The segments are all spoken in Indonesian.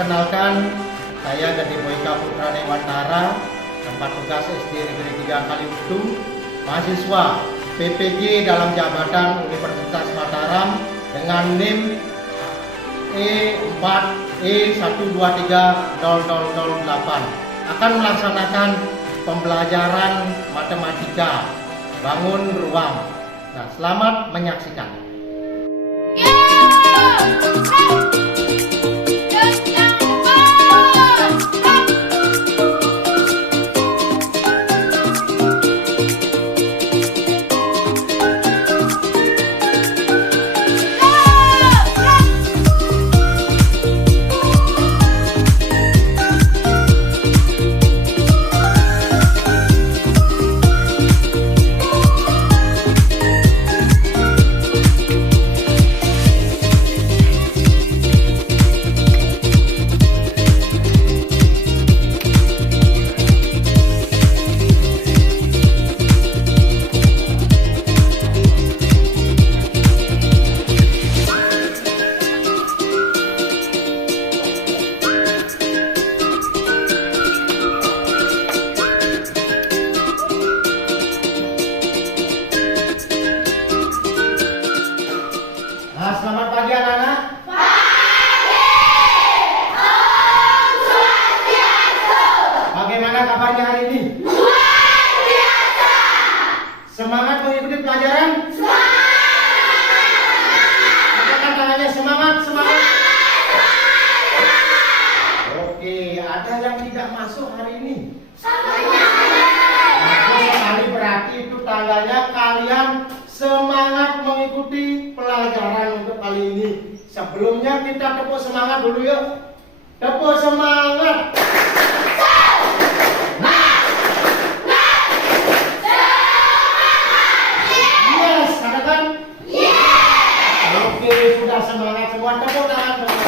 perkenalkan, saya Gede Boyka Putra Dewantara, tempat tugas SD Negeri 3 Kaliutu, mahasiswa PPG dalam jabatan Universitas Mataram dengan NIM E4E1230008 akan melaksanakan pembelajaran matematika bangun ruang. Nah, selamat menyaksikan. Nah, selamat pagi anak-anak. Pagi. Om Swastiastu. Bagaimana kabarnya hari ini? Luar biasa. Semangat mengikuti pelajaran? Semangat. Angkat tangannya, semangat, semangat. Oke, ada yang tidak masuk hari ini? Bagus sekali, berarti itu tandanya kalian semangat mengikuti pelajaran untuk kali ini. Sebelumnya kita tepuk semangat dulu yuk. Tepuk semangat. Yes, katakan. Oke, sudah semangat semua, tepuk tangan semua.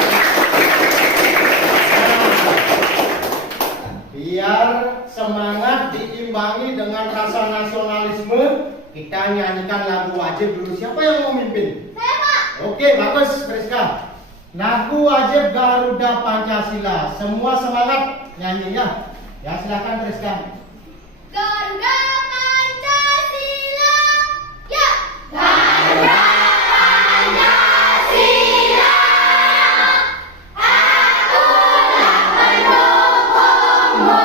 Biar semangat diimbangi dengan rasa nasionalisme, kita nyanyikan lagu wajib dulu. Siapa yang mau mimpin? Saya, Pak. Oke, bagus, Priska. Lagu wajib Garuda Pancasila. Semua semangat nyanyinya. Ya, silakan Priska. Garuda Pancasila. Ya. Garuda Pancasila. Akulah pendukungmu.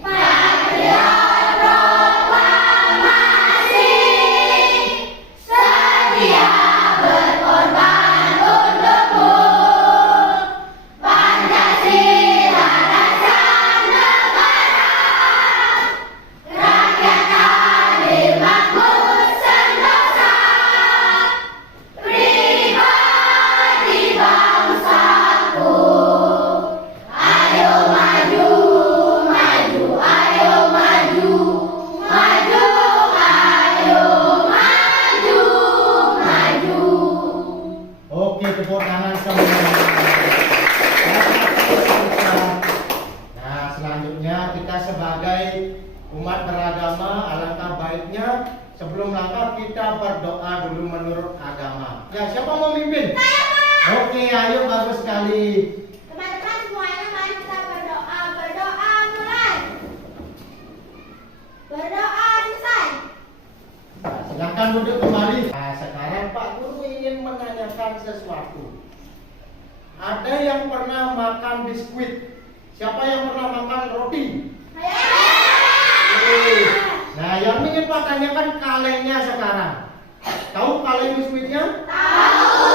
Patriot proklamasi. Sedia berkorban untukmu. Pancasila dasar negara. Rakyat adil makmur sentosa. Pribadi bangsaku. Ayo maju, maju, ayo maju. Maju, ayo maju, maju. Oke, tepuk tangan semua. Nah, selanjutnya kita sebagai umat beragama, alangkah baiknya sebelum langkah kita berdoa dulu menurut agama. Ya, siapa mau mimpin? Saya, Pak. Oke, ayo, bagus sekali. Teman-teman semuanya, mari kita berdoa. Berdoa mulai. Berdoa selesai. Nah, silakan duduk kembali. Nah, sekarang Pak Guru ingin menanyakan sesuatu. Ada yang pernah makan biskuit? Siapa yang pernah makan roti? Oke. Nah, yang ingin Pak tanyakan kalengnya sekarang. Tahu kaleng biskuitnya?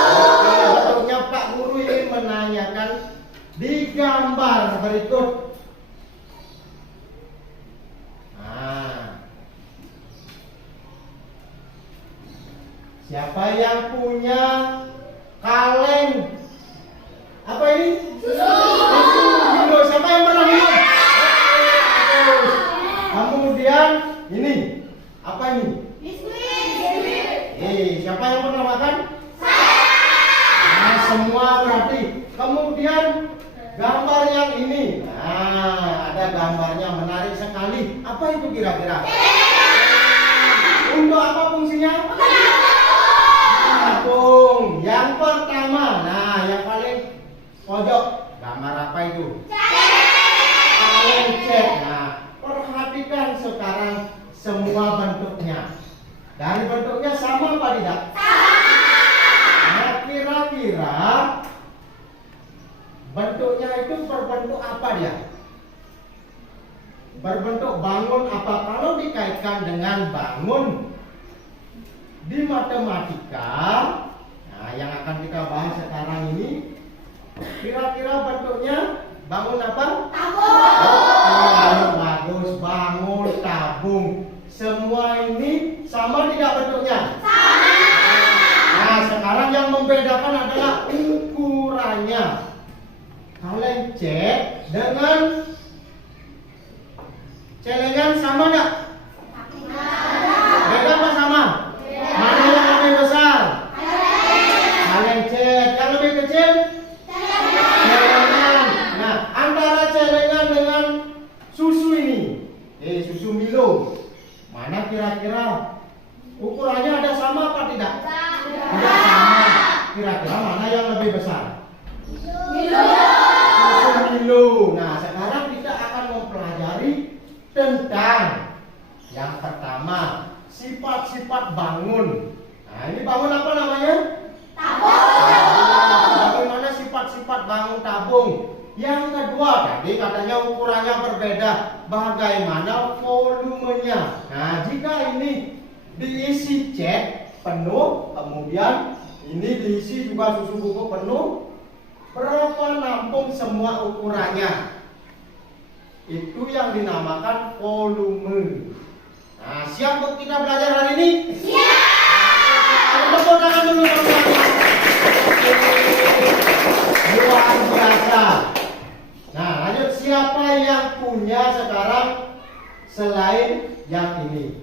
Oke, bentuknya Pak Guru ingin menanyakan di gambar berikut. Nah, siapa yang punya kaleng? Apa ini? Susu. Minum. Siapa yang pernah minum? Bagus. Kemudian ini apa ini? Biskuit. Siapa yang pernah makan? Nah, semua berarti. Kemudian gambar yang ini. Nah, ada gambarnya menarik sekali. Apa itu kira-kira? Untuk apa fungsinya? Menabung. Yang pertama, nah yang paling pojok Dari bentuknya sama apa tidak? Nah, kira-kira bentuknya itu berbentuk apa dia? Berbentuk bangun apa? Kalau dikaitkan dengan bangun di matematika, nah yang akan kita bahas sekarang ini, kira-kira bentuknya bangun apa? Oh, bagus, bangun tabung. Semua ini sama tidak bentuknya? Nah, sekarang yang membedakan adalah ukurannya. Kalian cek dengan celengan sama nggak? Beda apa sama? Mana yang lebih besar? Kalian cek. Yang lebih kecil? Celengan. Nah, antara celengan dengan susu ini, susu Milo, mana kira-kira ukurannya ada sama apa tidak? Tidak sama. Kira-kira mana yang lebih besar? Susu Milo. Nah, sekarang kita akan mempelajari tentang yang pertama, sifat-sifat bangun. Nah, ini bangun apa namanya? Bagaimana sifat-sifat bangun tabung? Yang kedua, tadi katanya ukurannya berbeda. Bagaimana volumenya? Nah, jika ini diisi cat penuh, kemudian ini diisi juga susu bubuk penuh, berapa nampung semua ukurannya? Itu yang dinamakan volume. Nah, siap untuk kita belajar hari ini? Siap. Tepuk tangan dulu teman-teman. Luar biasa. Nah, lanjut, siapa yang punya sekarang selain yang ini?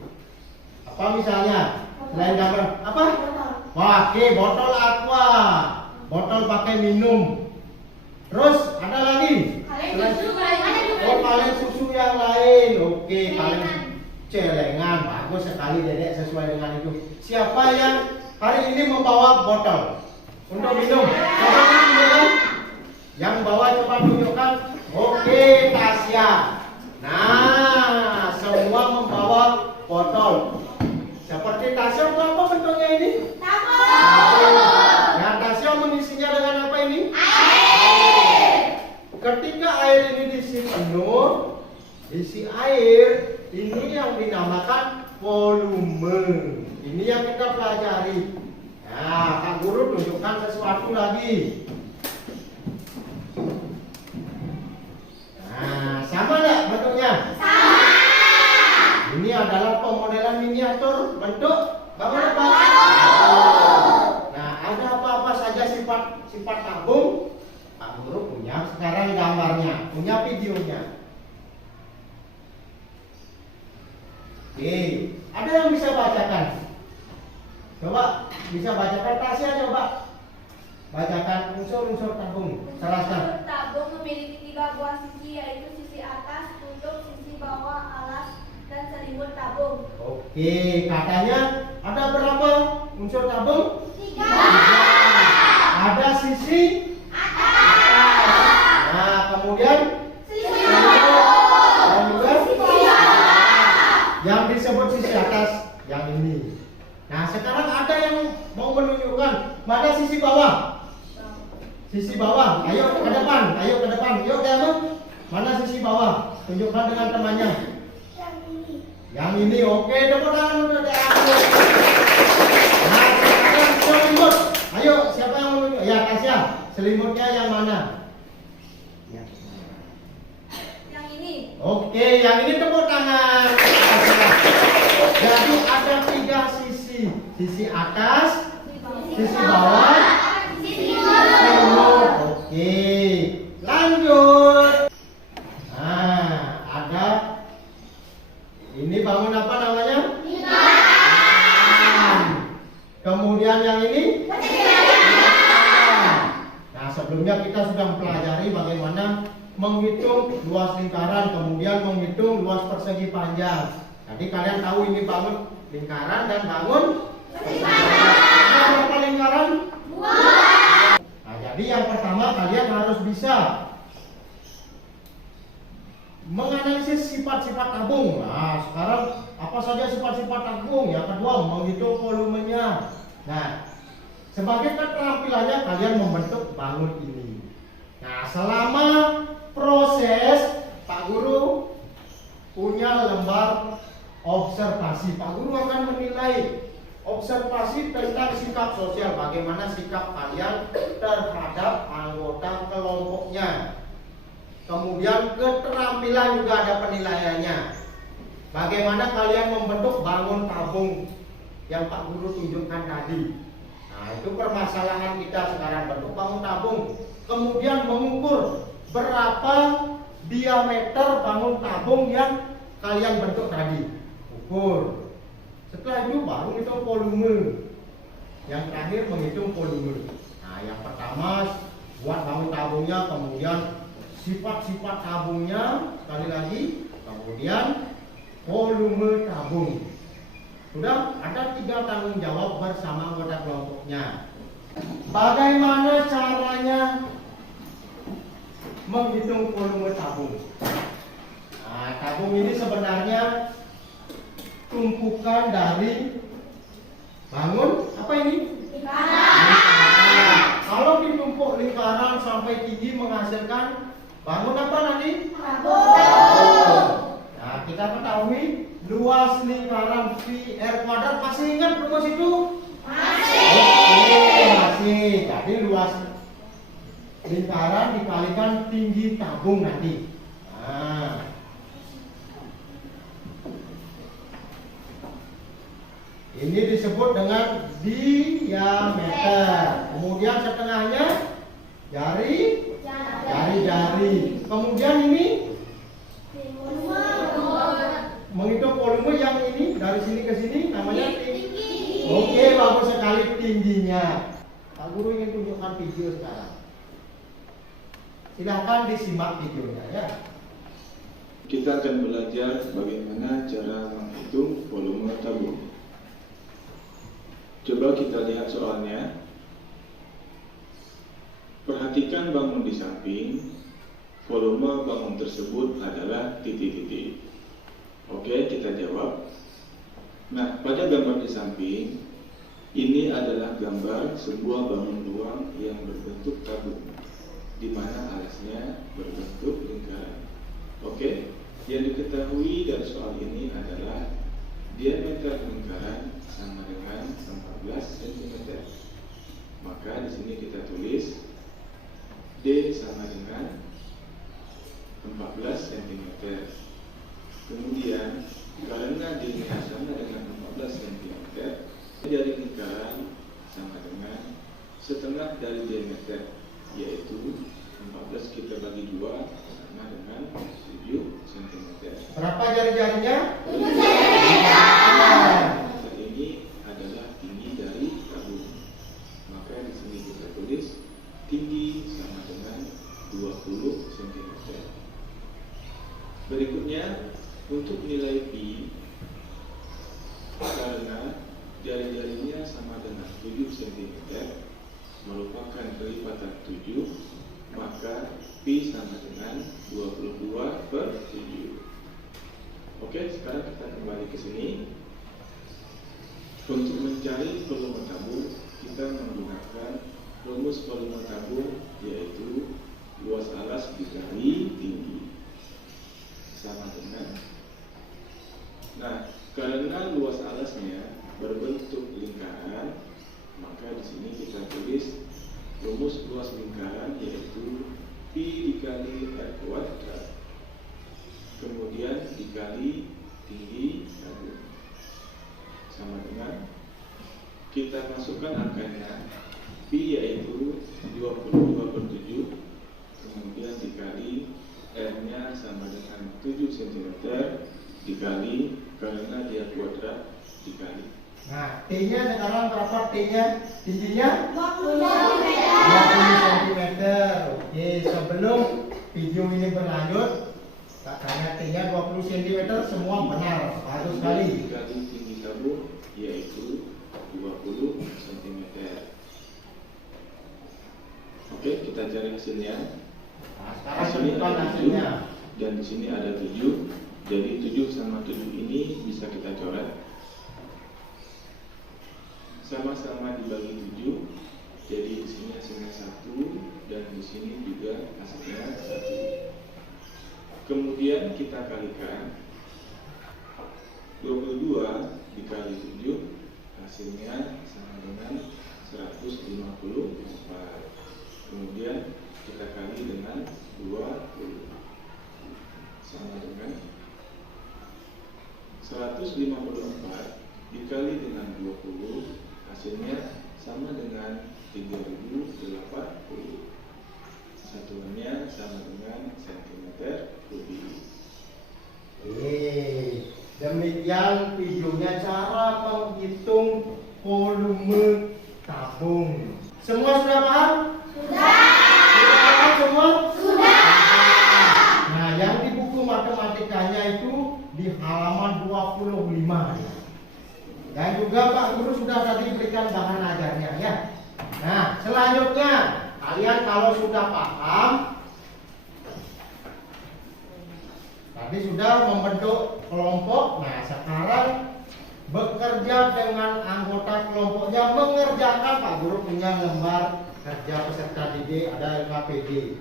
Apa misalnya? Selain gambar apa? Pakai botol aqua, botol pakai minum. Terus ada lagi? Oh, kalian susu yang lain. Oke, kalian celengan. Bagus sekali, Dedek, sesuai dengan itu. Siapa yang hari ini membawa botol untuk minum? Coba tunjukkan. Yang bawa coba tunjukkan. Oke, Tasya. Nah, semua membawa botol. Seperti Tasya, apa bentuknya ini? Ya, Tasya mengisinya dengan apa ini? Ketika air ini diisi penuh, isi air, ini yang dinamakan volume. Ini yang kita pelajari. Nah, Kak Guru tunjukkan sesuatu lagi. Nah, sama nggak bentuknya? Sama. Ini adalah pemodelan miniatur bentuk bangun apa? Nah, ada apa-apa saja sifat tabung? Pak Guru punya sekarang gambarnya, punya videonya. Oke, ada yang bisa bacakan? Coba bisa bacakan, Tasya coba bacakan unsur-unsur tabung. Jelaskan. Tabung memiliki 3 buah sisi, yaitu sisi atas, tutup, sisi bawah, alas, dan selimut tabung. Oke, katanya ada berapa unsur tabung? 3. Ada sisi atas. Nah, kemudian Sisi dan juga bawah. yang disebut sisi atas yang ini. Nah, sekarang ada yang mau menunjukkan mana sisi bawah? Sisi bawah. Ayo ke depan, ayo ke depan. Yuk, Demo. Mana sisi bawah? Tunjukkan dengan temannya. Yang ini. Yang ini, oke, tepuk tangan dulu deh. Nah, sekarang selimut. Ayo, siapa yang menunjuk? Ya, Tasya. Selimutnya yang mana? Ya. Yang ini. Oke, yang ini tepuk tangan. Jadi ada 3 sisi. Sisi atas, sisi bawah, Sisi selimut. Oke, lanjut. Nah, ada ini bangun apa namanya? Kemudian yang ini? Nah, sebelumnya kita sudah mempelajari bagaimana menghitung luas lingkaran, kemudian menghitung luas persegi panjang. Jadi kalian tahu ini bangun lingkaran dan bangun persegi panjang. Berapa lingkaran? 2. Nah, jadi yang pertama kalian harus bisa menganalisis sifat-sifat tabung. Nah, sekarang apa saja sifat-sifat tabung. Yang kedua, menghitung volumenya. Nah, sebagai keterampilannya kalian membentuk bangun ini. Nah, selama proses Pak Guru punya lembar observasi. Pak Guru akan menilai observasi tentang sikap sosial, bagaimana sikap kalian terhadap anggota kelompoknya. Kemudian keterampilan juga ada penilaiannya. Bagaimana kalian membentuk bangun tabung yang Pak Guru tunjukkan tadi. Nah, itu permasalahan kita sekarang, bentuk bangun tabung. Kemudian mengukur berapa diameter bangun tabung yang kalian bentuk tadi. Ukur. Setelah itu baru hitung volume. Yang terakhir menghitung volume. Nah, yang pertama buat bangun tabungnya, kemudian sifat-sifat tabungnya sekali lagi, kemudian volume tabung. Sudah ada 3 tanggung jawab bersama anggota kelompoknya. Bagaimana caranya menghitung volume tabung? Nah, tabung ini sebenarnya tumpukan dari bangun apa ini? Lingkaran. Kalau ditumpuk lingkaran sampai tinggi menghasilkan bangun apa nanti? Tabung. Nah, kita ketahui luas lingkaran pi r kuadrat. Masih ingat rumus itu? Masih. Oke, masih. Jadi luas lingkaran dikalikan tinggi tabung nanti. Nah, ini disebut dengan diameter. Kemudian setengahnya jari-jari. Kemudian ini menghitung volume yang ini dari sini ke sini namanya tinggi. Oke, bagus sekali tingginya. Pak Guru ingin tunjukkan video sekarang. Silahkan disimak videonya ya. Kita akan belajar bagaimana cara menghitung volume tabung. Coba kita lihat soalnya. Perhatikan bangun di samping. Volume bangun tersebut adalah titik-titik. Oke, kita jawab. Nah, pada gambar di samping, ini adalah gambar sebuah bangun ruang yang berbentuk tabung, di mana alasnya berbentuk lingkaran. Oke, yang diketahui dari soal ini adalah diameter lingkaran sama dengan 14 cm. Maka di sini kita tulis D sama dengan 14 cm. Kemudian karena D sama dengan 14 cm, dari lingkaran sama dengan setengah dari diameter, yaitu 14 kita bagi 2 sama dengan 7 cm. Berapa jari-jarinya? 7 cm. Ini adalah tinggi dari tabung. Maka di sini kita tulis tinggi sama dengan 20 cm. Berikutnya, untuk nilai pi, karena jari-jarinya sama dengan 7 cm merupakan kelipatan 7, maka pi sama dengan 22/7. Oke, sekarang kita kembali ke sini. Untuk mencari volume tabung, kita menggunakan rumus volume tabung, yaitu luas alas dikali tinggi sama dengan. Nah, karena luas alasnya berbentuk lingkaran, maka di sini kita tulis rumus luas lingkaran, yaitu pi dikali r kuadrat, kemudian dikali tinggi tabung, sama dengan kita masukkan angkanya. Pi yaitu 22/7, kemudian dikali r-nya sama dengan 7 cm, dikali karena dia kuadrat, dikali. Nah, T-nya sekarang berapa T-nya? Tingginya? 20 cm. Oke, sebelum video ini berlanjut, katanya T-nya 20 cm, semua benar. Bagus sekali. Dikali tinggi tabung, yaitu 20 cm. Oke, kita cari hasilnya. Nah, sekarang Hasilnya tentukan ada 7, hasilnya. dan di sini ada 7, Jadi 7 sama 7 ini bisa kita coret. Sama-sama dibagi 7. Jadi di sini hasilnya 1 dan di sini juga hasilnya 1. Kemudian kita kalikan 22 dikali 7 hasilnya sama dengan 154. Kemudian kita kali dengan 20 sama dengan 154 dikali dengan 20 hasilnya sama dengan 3080. Satuannya sama dengan cm kubik. Demikian videonya cara menghitung volume tabung. Semua sudah paham? Sudah paham semua? Sudah. Nah, yang di buku matematikanya itu di halaman 25. Dan juga Pak Guru sudah tadi berikan bahan ajarnya ya. Nah, selanjutnya kalian kalau sudah paham, tadi sudah membentuk kelompok. Nah, sekarang bekerja dengan anggota kelompoknya mengerjakan. Pak Guru punya lembar kerja peserta didik, ada LKPD.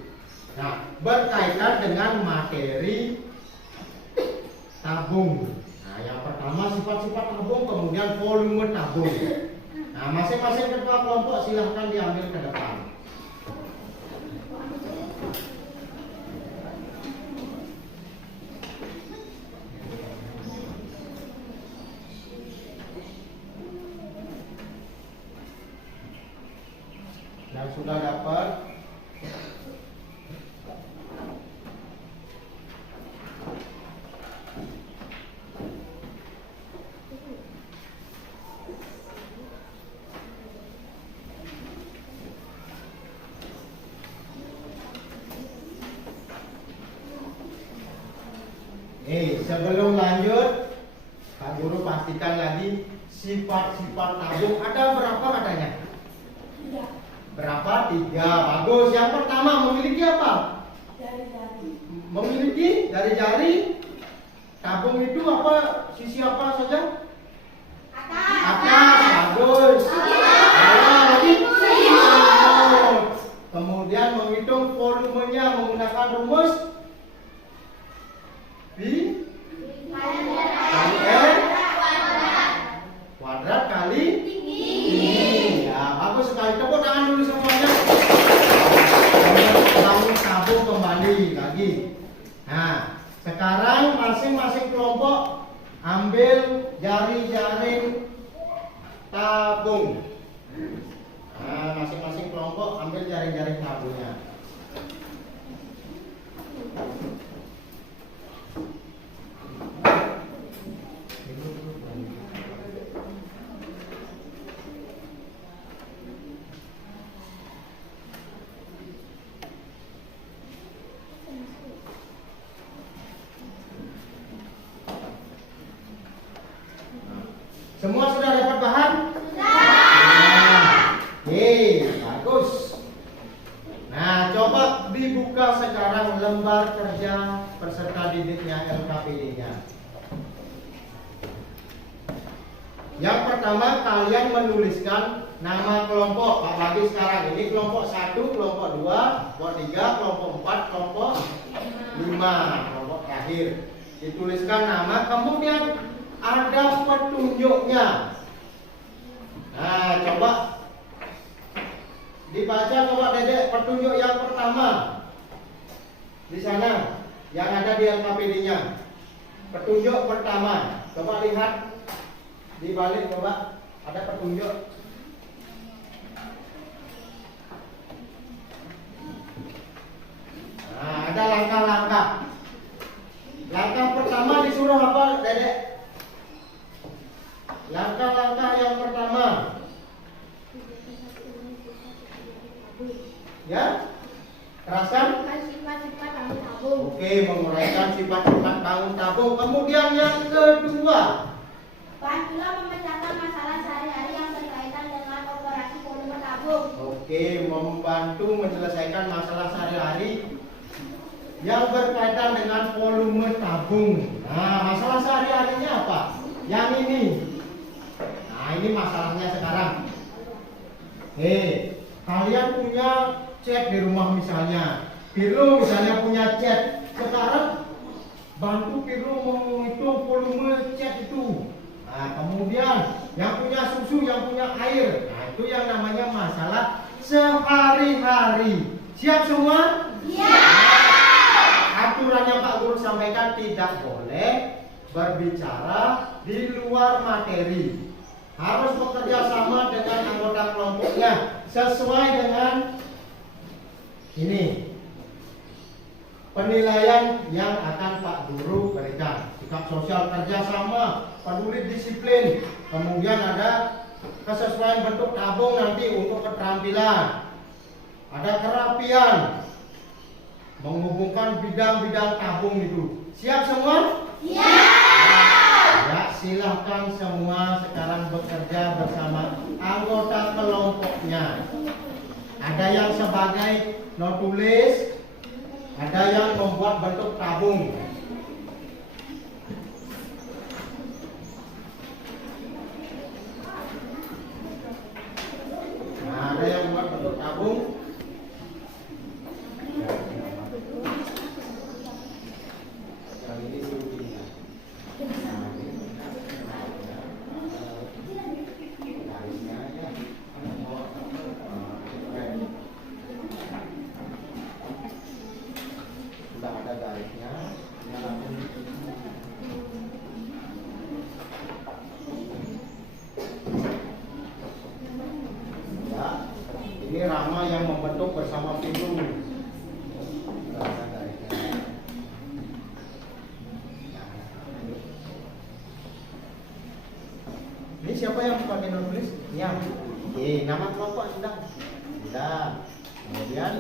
Nah, berkaitan dengan materi tabung. Nah, yang pertama sifat-sifat tabung, kemudian volume tabung. Nah, masing-masing ketua kelompok silahkan diambil ke depan. Yang sudah dapat sebelum lanjut, Pak Guru pastikan lagi sifat-sifat tabung ada berapa katanya? Berapa? 3. Bagus. Yang pertama memiliki apa? Jari-jari. Memiliki jari-jari. Tabung itu apa? Sisi apa saja? Atas. Bagus. Lagi. Kemudian menghitung volumenya menggunakan rumus V kali R kuadrat kali tinggi. Ya, bagus sekali. Tepuk tangan dulu semuanya. Bangun tabung kembali lagi. Nah, sekarang masing-masing kelompok ambil jari-jari tabung. Nah, masing-masing kelompok ambil jari-jari tabungnya. Semua sudah dapat bahan? Sudah. Bagus. Nah, coba dibuka sekarang lembar kerja peserta didiknya LKPD-nya. Yang pertama kalian menuliskan nama kelompok. Pak bagi sekarang ini kelompok 1, kelompok 2, kelompok 3, kelompok 4, kelompok 5, kelompok terakhir. Dituliskan nama, kemudian ada petunjuknya. Nah, coba dibaca, coba Dedek petunjuk yang pertama di sana yang ada di LKPD-nya. Petunjuk pertama, coba lihat di balik, coba ada petunjuk. Nah, ada langkah-langkah. Langkah pertama disuruh apa, Dedek? Langkah-langkah yang pertama, ya, teraskan. Sifat-sifat tabung. Oke, menguraikan sifat-sifat bangun tabung. Kemudian yang kedua, Bantulah memecahkan masalah sehari-hari yang berkaitan dengan operasi volume tabung. oke, membantu menyelesaikan masalah sehari-hari yang berkaitan dengan volume tabung. Nah, masalah sehari-harinya apa? Yang ini. Nah, ini masalahnya sekarang. Kalian punya cat di rumah misalnya. Pirlo misalnya punya cat. Sekarang bantu Pirlo menghitung volume cat itu. Nah, kemudian yang punya susu, yang punya air. Nah, itu yang namanya masalah sehari-hari. Siap semua? Aturannya Pak Guru sampaikan tidak boleh berbicara di luar materi. Harus bekerja sama dengan anggota kelompoknya sesuai dengan ini penilaian yang akan Pak Guru berikan. Sikap sosial kerjasama, peduli disiplin, kemudian ada kesesuaian bentuk tabung nanti untuk keterampilan, ada kerapian, menghubungkan bidang-bidang tabung itu. Siap semua? Ya, silahkan semua sekarang bekerja bersama anggota kelompoknya. Ada yang sebagai notulis, ada yang membuat bentuk tabung. Nah, ada yang membuat bentuk tabung. Sudah ada garisnya. Ya, ini Rama yang membentuk bersama Pilu. Ini siapa yang pakai nulis? Ya. Nama kelompok sudah. Kemudian,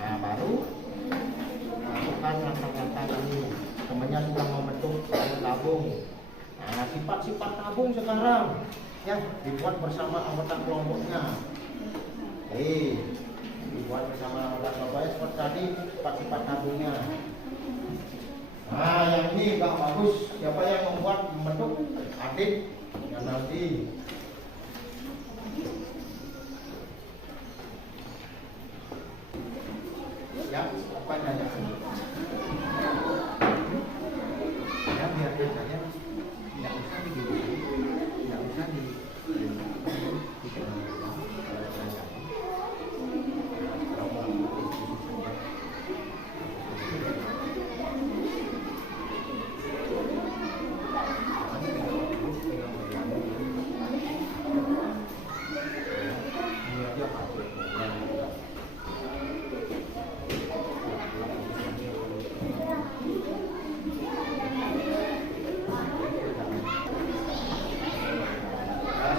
nah baru lakukan langkah-langkah ini. Temannya sudah membentuk tabung. Nah, sifat-sifat tabung sekarang ya dibuat bersama anggota kelompoknya. Dibuat bersama anggota kelompoknya seperti tadi sifat-sifat tabungnya. Nah, yang ini nggak bagus. Siapa yang membentuk? Adik dan nanti. Ya, apa nanya? Ya, biarkan saja. Tidak usah digini, tidak usah di.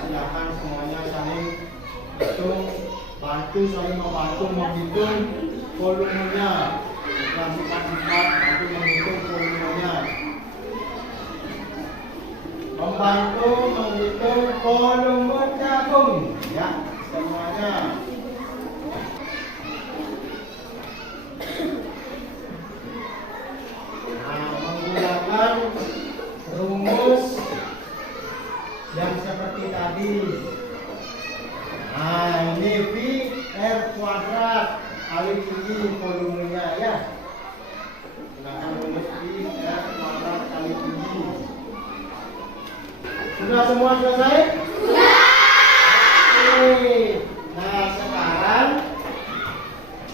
Silakan semuanya saling saling membantu menghitung volumenya. Bukan sifat-sifat, bantu menghitung volumenya. Membantu menghitung volume tabung. Ya, semuanya. Nah, menggunakan rumus yang seperti tadi. Nah, ini V R kuadrat kali tinggi volumenya ya. Gunakan rumus V R kuadrat kali tinggi. Sudah semua selesai? Sudah. Oke. Nah, sekarang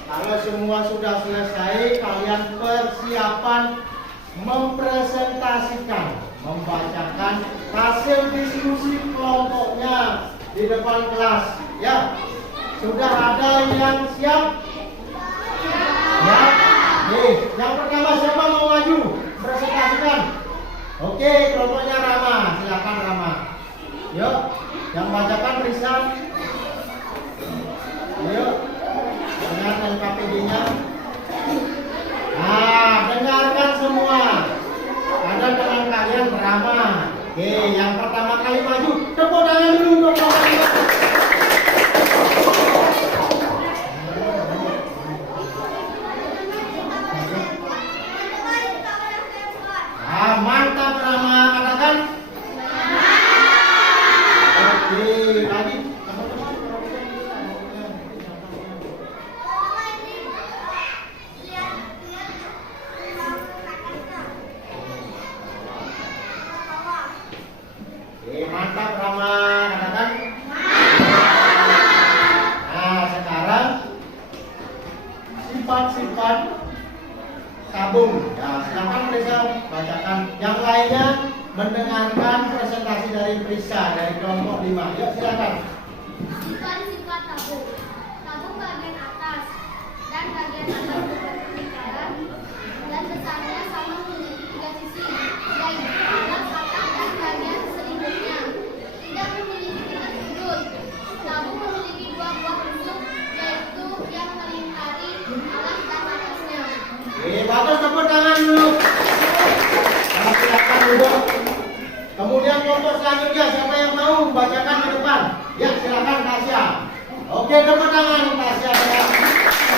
kalau semua sudah selesai, kalian persiapan mempresentasikan, membacakan hasil diskusi kelompoknya di depan kelas. Ya, sudah ada yang siap? Ya. Yang pertama siapa mau maju presentasikan? Oke, kelompoknya Rama, silakan Rama. Yuk, yang bacakan Rizal. Yuk, dengan NKPD-nya. Nah, dengarkan semua. Ada dengan kalian Rama. Oke, yang pertama kali maju, tepuk tangan dulu untuk Rama. lagi teman-teman kalau kita bisa mantap Rama, katakan. Nah, sekarang sifat-sifat tabung. Ya, silakan Prisa bacakan. Yang lainnya mendengarkan presentasi dari Prisa dari kelompok 5. Yuk silakan. Sifat-sifat tabung. Tabung bagian atas dan bagian atas berbentuk lingkaran dan besarnya sama memiliki 3 sisi, yaitu atas, atap, dan bagian selimutnya. Tidak memiliki tingkat sudut. Tabung memiliki 2 buah bentuk, yaitu yang melingkari alas dan atasnya. Bagus, tepuk tangan dulu. Nah, silakan duduk. Kemudian kelompok selanjutnya siapa yang mau membacakan ke depan? Ya, silakan Tasya. Oke, tepuk tangan Tasya dan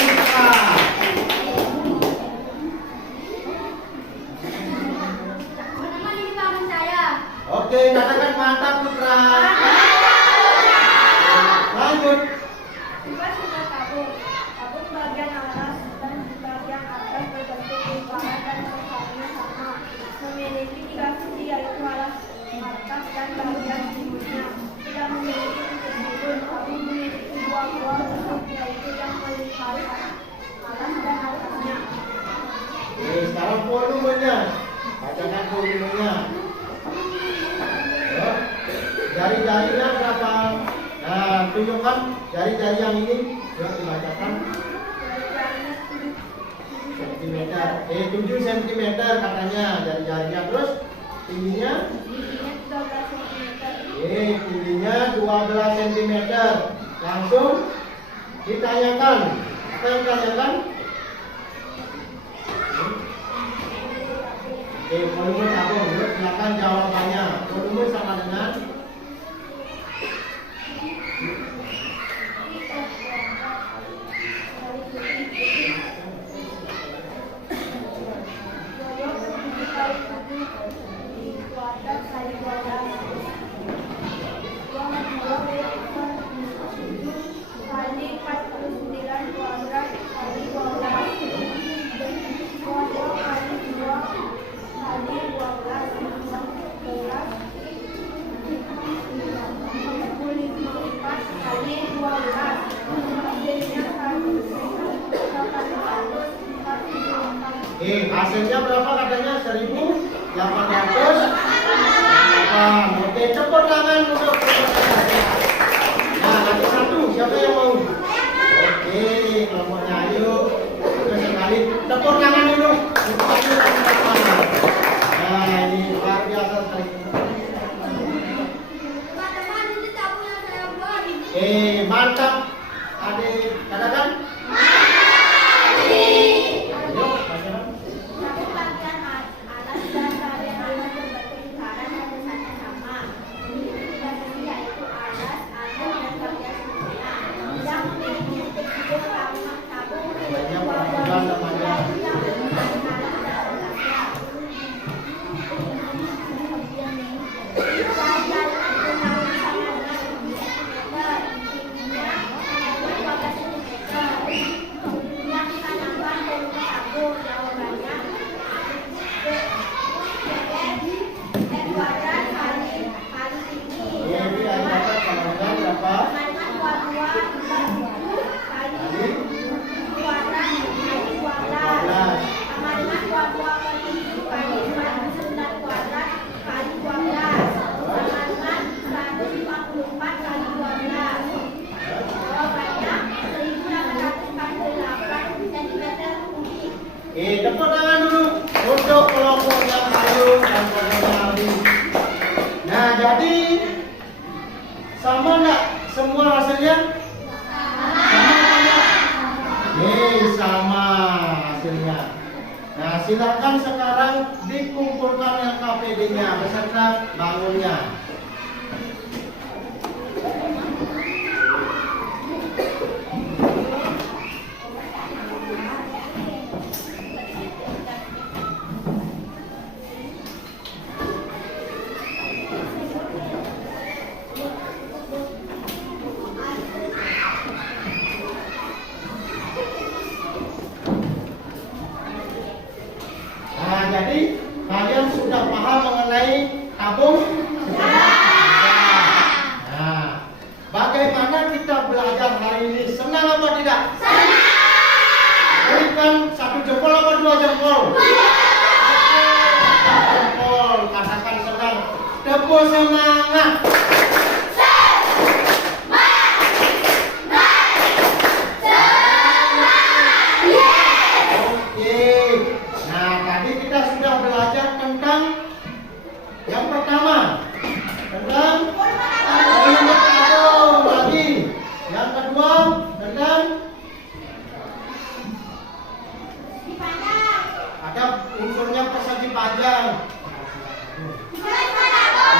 Putra. Teman-teman, ini paman saya. Oke, katakan mantap Putra. Lanjut. Sifat-sifat tabung. Tabung bagian atas dan bagian atas berbentuk lingkaran dan besarnya sama. Memiliki 3 sisi, yaitu alas, atap, dan bagian selimutnya. Tidak memiliki titik sudut. Tabung memiliki 2 buah bentuk, yaitu yang melingkari alas dan atasnya. Sekarang volumenya. Bacakan volumenya. Ya. Jari-jarinya berapa? Nah, tunjukkan jari-jari yang ini. Yuk dibacakan. Sentimeter. 7 cm katanya jari-jarinya. Terus tingginya? Tingginya 12 cm. Tingginya 12 cm. Langsung ditanyakan. Apa yang ditanyakan? Volume tabung. Silakan jawabannya. Volume sama dengan hasilnya berapa katanya? 1.808. Oke, tepuk tangan untuk nah, nanti satu. Siapa yang mau? Oke, kelompoknya ayo. Terus sekali tepuk tangan dulu. Nah, ini luar biasa sekali. Teman-teman, ini tabung yang saya buat. Mantap. Adik, katakan. Tabung bagian atas dan bagian atas berbentuk lingkaran dan besarnya sama. Memiliki 3 sisi, yaitu alas, atap, dan bagian selimutnya. Tidak memiliki titik sudut. Tabung memiliki 2 buah bentuk, yaitu yang melingkari alas dan atasnya. Tepuk tangan dulu untuk kelompok yang Ayu dan kelompoknya Aldi. Nah, jadi sama enggak semua hasilnya? Sama hasilnya. Nah, silakan sekarang dikumpulkan LKPD-nya beserta bangunnya. berikan 1 jempol apa 2 jempol? Jempol, katakan senang. Tepuk semangat. Oke. Nah, tadi kita sudah belajar tentang yang pertama. Tentang lagi. Yang kedua tentang ada unsurnya persegi panjang.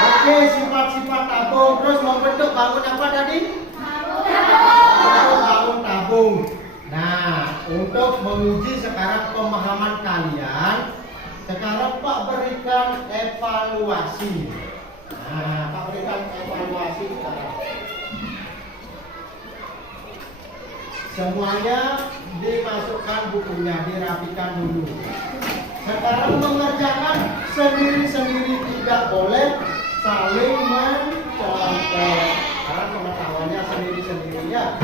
Oke, sifat-sifat tabung. Terus membentuk bangun apa tadi? Bangun tabung. Nah, untuk menguji sekarang pemahaman kalian, sekarang Pak berikan evaluasi. Nah, Pak berikan evaluasi sekarang. Semuanya dimasukkan bukunya, dirapikan dulu. Sekarang mengerjakan sendiri-sendiri, tidak boleh saling mencontoh. Karena pengetahuannya sendiri-sendiri ya.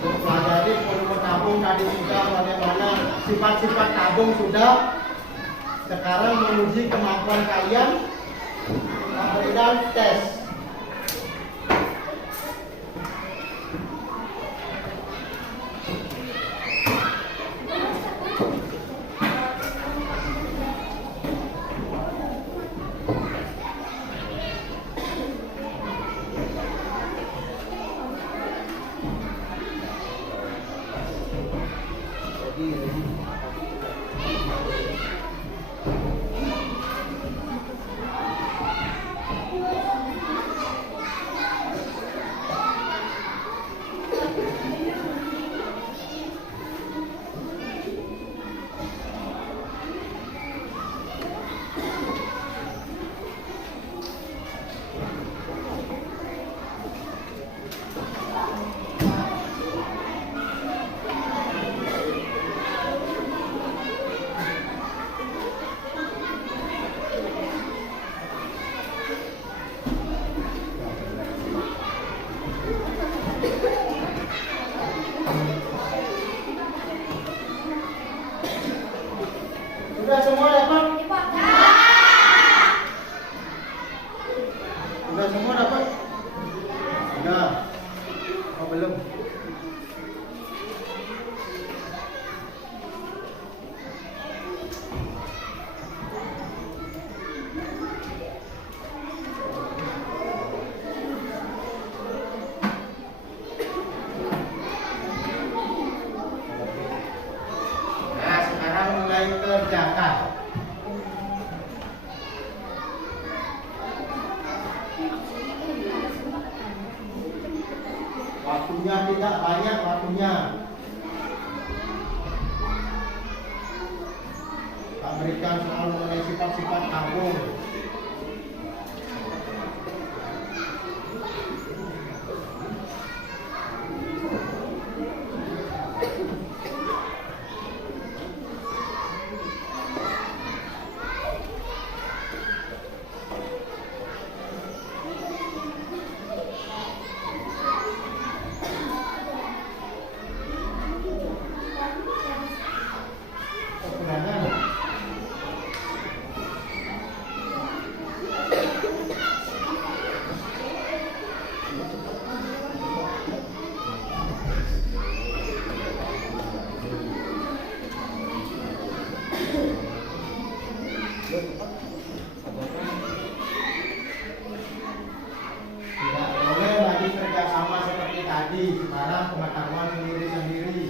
Mempelajari volume tabung tadi sudah, bagaimana sifat-sifat tabung sudah. Sekarang menguji kemampuan kalian. Berikan tes. Sudah semua dapat? Sudah semua dapat? Sudah. Oh, belum. Nah, sekarang mulai kerjakan. Waktunya tidak banyak waktunya. Pak berikan soal mengenai sifat-sifat tabung. Kekurangan. Tidak boleh lagi kerjasama seperti tadi. Sekarang pengetahuan sendiri-sendiri.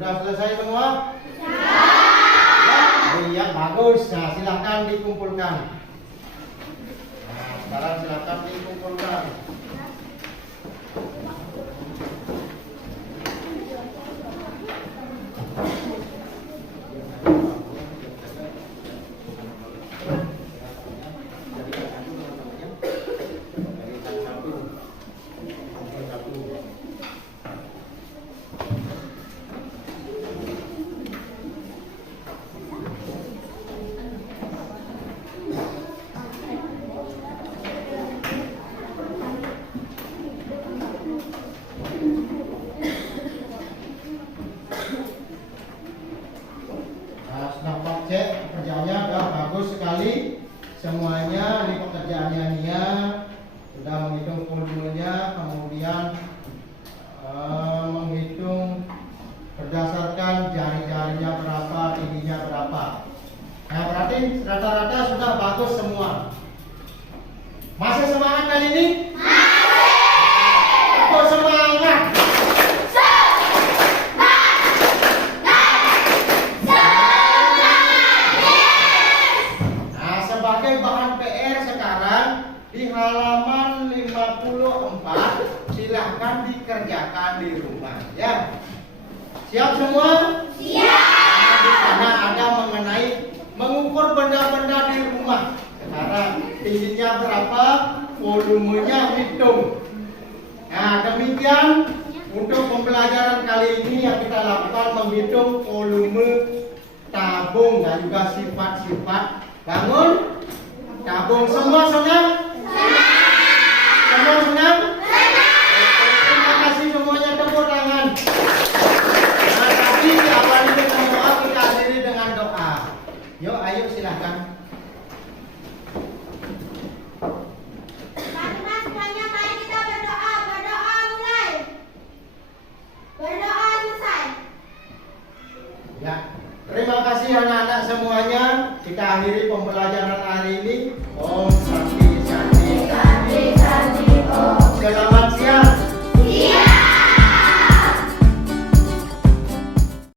Sudah selesai semua? Iya, bagus. Nah, silakan dikumpulkan. Nah, sekarang silakan dikumpulkan. Cek pekerjaannya udah bagus sekali semuanya. Ini pekerjaannya Nia sudah menghitung volumenya, kemudian menghitung berdasarkan jari-jarinya berapa, tingginya berapa. Nah, berarti rata-rata sudah bagus semua. Masih semangat kali ini? Masih semangat. Di halaman 54 silahkan dikerjakan di rumah ya. Siap semua? Siap. Di sana ada mengenai mengukur benda-benda di rumah. Sekarang tingginya berapa, volumenya hitung. Nah, demikian untuk pembelajaran kali ini yang kita lakukan menghitung volume tabung dan juga sifat-sifat bangun tabung. Semua senang? Semua senang? Terima kasih semuanya, tepuk tangan. Nah, tadi diawali dengan doa, kita akhiri dengan doa. Yuk, ayo silahkan. Karena semuanya mari kita berdoa. Berdoa mulai. Berdoa selesai. Ya, terima kasih anak-anak semuanya. Kita akhiri pembelajaran hari ini. Om Santi.